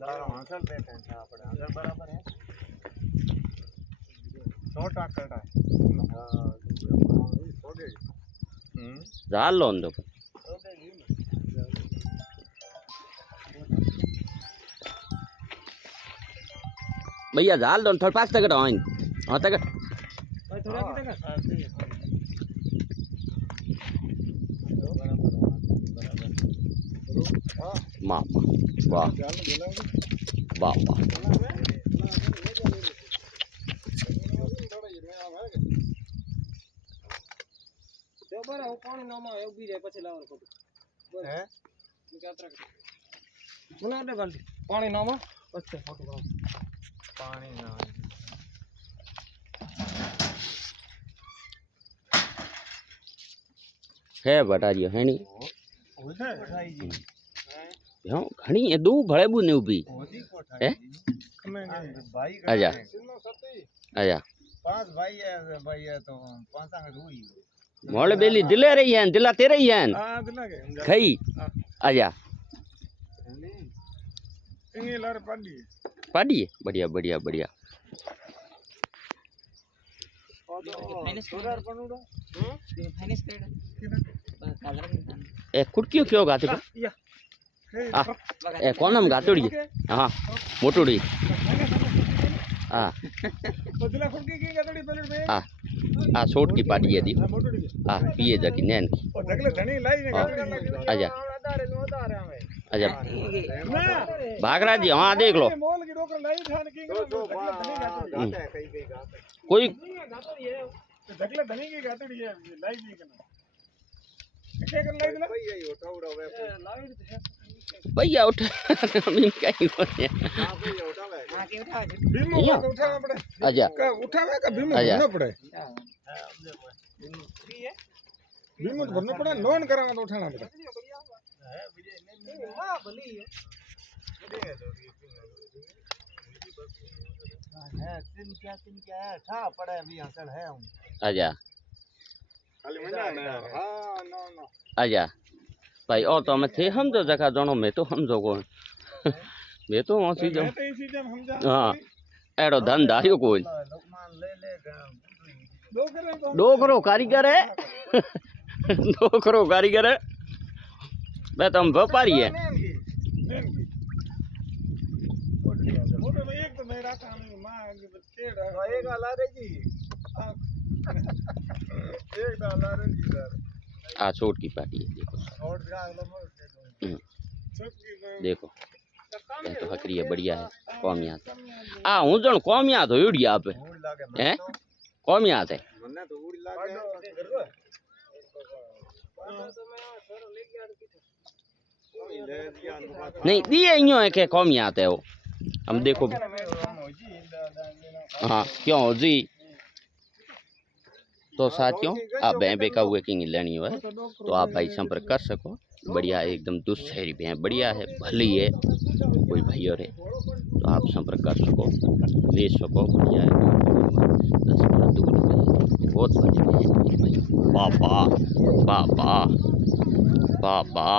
दारो हासिल देते हैं આપણે हासिल बराबर है 100 टका हां सोगे जाल लो अंदर भैया जाल दो थोड़ा 5 टका होइन हां टका थोड़ा की टका माँ वाह वाह वाह जो बरा वो पानी नामा है उभी रे પછી લાવવાનું ખોટું હે હું કેતરા મને ઓડે બાલટી પાણી નામો પછી ખોટું લાવ પાણી ના है बटारियो है नहीं ओसे खाई जी हाँ घणी है दो भले बु ने उभी है भाई आजा आजा 5 भाई है तो 5 संग हुई मोले बेली दिले रही है दिला तेरे ही है हां दिला के खई आजा इंगे लार पाडी पाडी बढ़िया बढ़िया बढ़िया ए कुड़कियो क्यों गाते को ए कोनम गातोड़ी हां मोटोड़ी हां बदला कुड़की की गातोड़ी पहले में हां आ छोट की पाडी है दी हां पिए जाकी नैन की और दगले धनी लाई ने गातोड़ी आजा आधारे नो आधारे हमें आजा भागरा जी हां देख लो मोल की डोकर लाई थान की गातोड़ी है कई कई गाते कोई गातोड़ी है दगले धनी की गातोड़ी है लाई की करना क्या कर लाई दिला भैया उठा उड़ा वे लाई भैया उठा मीन कहीं हो हां भैया उठावे हां के उठावे भीमो को उठावा पड़े आजा का उठावे का भीमो भरना पड़े हां फ्री है भीमो भरना पड़े लोन करावा तो उठाना पड़े है हां भली है है तीन क्या है था पड़े अभी अंकल है आजा खाली मजा ना हां नो नो आजा भाई और तो मैं थे हम तो जगह दोनों में तो हम जो को मैं तो मौसी जो हां एड़ो धंधा आयो कोई लोकमान ले ले दो करो कारीगर है दो करो कारीगर है मैं तो हम व्यापारी है मोटो में एक तो मेरा काम मां तेड़ एक आला रे जी एक डाला रे जी सर आ छोट की पार्टी है देखो छोट का अगला देखो ये तो हकरी है बढ़िया है कौमियात आ हूं जण कौमियात हो उड़ी आप हैं कौमियात है मन्ने तो उड़ी लागे नहीं दिए यूं है के कौमियात है वो हम देखो हाँ क्यों जी तो साथियों आप भैं बेका हुए की लेनी हो तो आप भाई संपर्क कर सको बढ़िया एकदम दुशहरी भैं बढ़िया है भली है कोई भाई और है तो आप संपर्क कर सको ले सको बढ़िया है 10 15 दूर बहुत बढ़िया है भाई बाबा बाबा बाबा